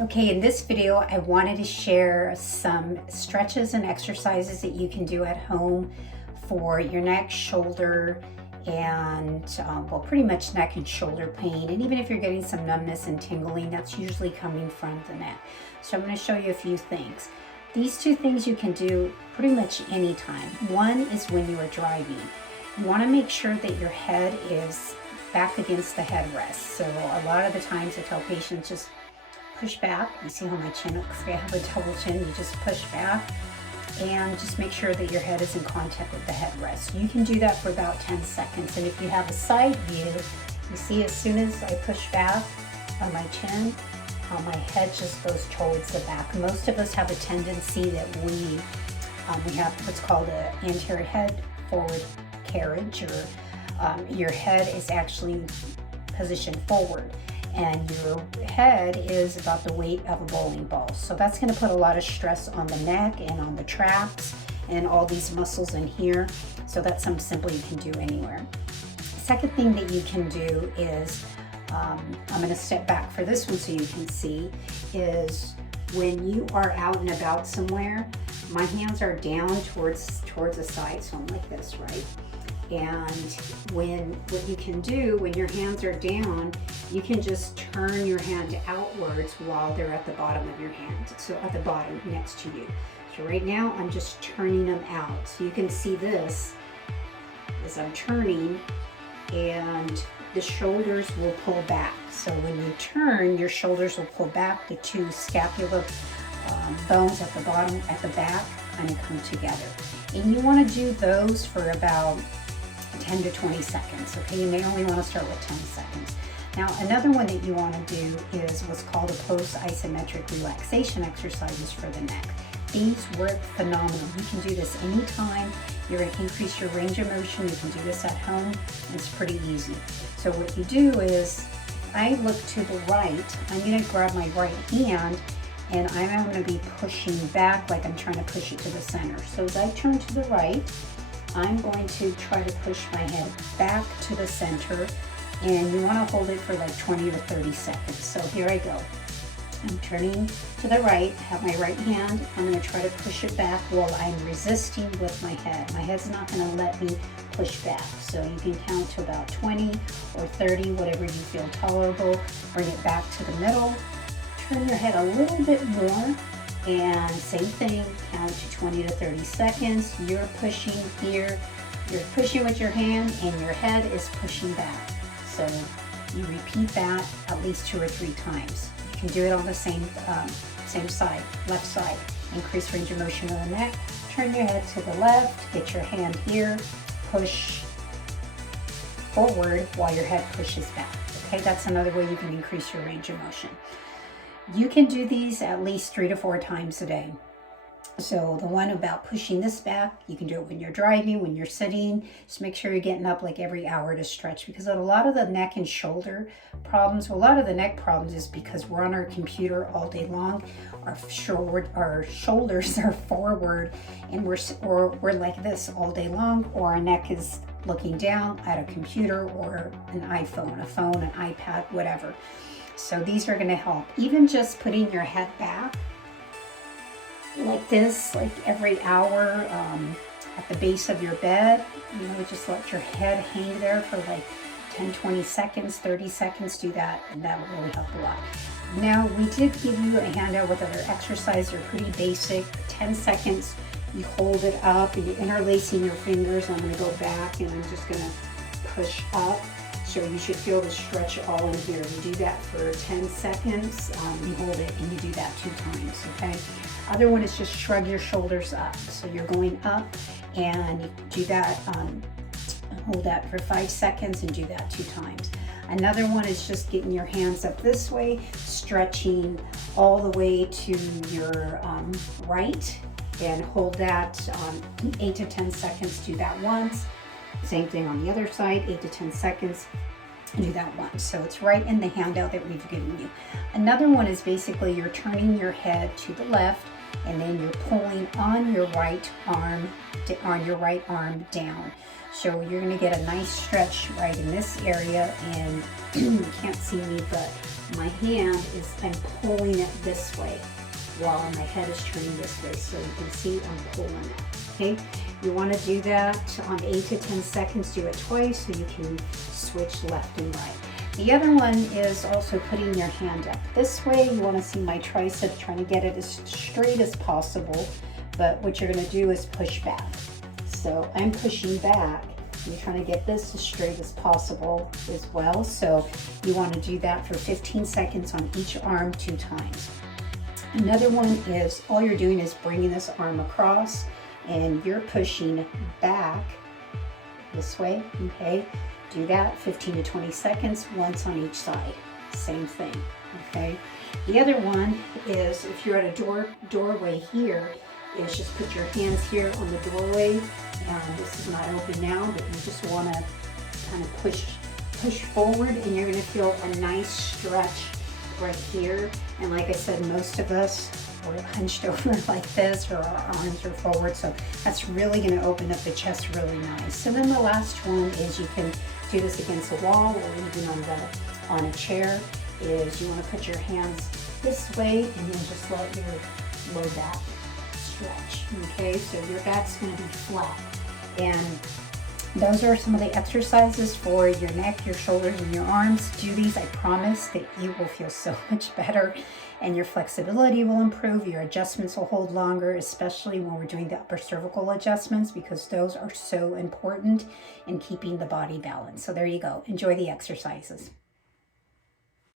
Okay, in this video, I wanted to share some stretches and exercises that you can do at home for your neck, shoulder, and well, pretty much neck and shoulder pain. And even if you're getting some numbness and tingling, that's usually coming from the neck. So I'm going to show you a few things. These two things you can do pretty much anytime. One is when you are driving. You want to make sure that your head is back against the headrest. So a lot of the times I tell patients just push back. You see how my chin looks? I have a double chin. You just push back and just make sure that your head is in contact with the headrest. You can do that for about 10 seconds. And if you have a side view, you see as soon as I push back on my chin, my head just goes towards the back. Most of us have a tendency that we have what's called an anterior head forward carriage, or your head is actually positioned forward, and your head is about the weight of a bowling ball. So that's going to put a lot of stress on the neck and on the traps and all these muscles in here. So that's something simple you can do anywhere. Second thing that you can do is, I'm going to step back for this one so you can see, is when you are out and about somewhere, my hands are down towards the side, so I'm like this, right? And what you can do when your hands are down, you can just turn your hand outwards while they're at the bottom of your hand. So at the bottom next to you. So right now I'm just turning them out. So you can see this as I'm turning, and the shoulders will pull back. So when you turn, your shoulders will pull back. The two scapula bones at the bottom, at the back, kind of come together. And you want to do those for about 10 to 20 seconds, okay? You may only want to start with 10 seconds. Now, another one that you want to do is what's called a post-isometric relaxation exercises for the neck. These work phenomenal. You can do this anytime. You're going to increase your range of motion. You can do this at home. It's pretty easy. So what you do is, I look to the right. I'm going to grab my right hand, and I'm going to be pushing back like I'm trying to push it to the center. So as I turn to the right, I'm going to try to push my head back to the center, and you want to hold it for like 20 to 30 seconds. So here I go. I'm turning to the right, I have my right hand. I'm going to try to push it back while I'm resisting with my head. My head's not going to let me push back. So you can count to about 20 or 30, whatever you feel tolerable. Bring it back to the middle. Turn your head a little bit more. And same thing, count to 20 to 30 seconds. You're pushing here, you're pushing with your hand, and your head is pushing back. So you repeat that at least 2 or 3 times. You can do it on the same side, left side. Increase range of motion of the neck. Turn your head to the left, get your hand here, push forward while your head pushes back. Okay, that's another way you can increase your range of motion. You can do these at least 3 to 4 times a day. So the one about pushing this back, you can do it when you're driving, when you're sitting. Just make sure you're getting up like every hour to stretch, because a lot of the neck and shoulder problems, a lot of the neck problems is because we're on our computer all day long. Our shoulders are forward, and we're like this all day long, or our neck is looking down at a computer or an iPhone, a phone, an iPad, whatever. So these are going to help. Even just putting your head back like this, like every hour at the base of your bed, just let your head hang there for like 10, 20 seconds, 30 seconds. Do that, and that will really help a lot. Now, we did give you a handout with other exercises. They're pretty basic. 10 seconds, you hold it up, and you're interlacing your fingers. I'm going to go back, and I'm just going to push up. So you should feel the stretch all in here. You do that for 10 seconds. You hold it, and you do that 2 times, okay? Other one is just shrug your shoulders up. So you're going up, and you do that, hold that for 5 seconds, and do that 2 times. Another one is just getting your hands up this way, stretching all the way to your right, and hold that 8 to 10 seconds. Do that once. Same thing on the other side, 8 to 10 seconds. Do that once. So it's right in the handout that we've given you. Another one is basically you're turning your head to the left, and then you're pulling on your right arm down. So you're going to get a nice stretch right in this area, and you can't see me, but my hand is, I'm pulling it this way while my head is turning this way. So you can see I'm pulling it, okay? You wanna do that on 8 to 10 seconds, do it twice so you can switch left and right. The other one is also putting your hand up this way. You wanna see my tricep, trying to get it as straight as possible, but what you're gonna do is push back. So I'm pushing back. You're trying to get this as straight as possible as well. So you want to do that for 15 seconds on each arm 2 times. Another one is all you're doing is bringing this arm across and you're pushing back this way, okay? Do that 15 to 20 seconds, once on each side. Same thing, okay? The other one is if you're at a doorway here, is just put your hands here on the doorway. This is not open now, but you just want to kind of push forward, and you're going to feel a nice stretch right here. And like I said, most of us are hunched over like this, or our arms are forward, so that's really going to open up the chest really nice. So then the last one is you can do this against a wall or even on a chair. Is you want to put your hands this way and then just let your low back stretch, okay? So your back's going to be flat. And those are some of the exercises for your neck, your shoulders, and your arms. Do these, I promise that you will feel so much better and your flexibility will improve. Your adjustments will hold longer, especially when we're doing the upper cervical adjustments, because those are so important in keeping the body balanced. So there you go. Enjoy the exercises.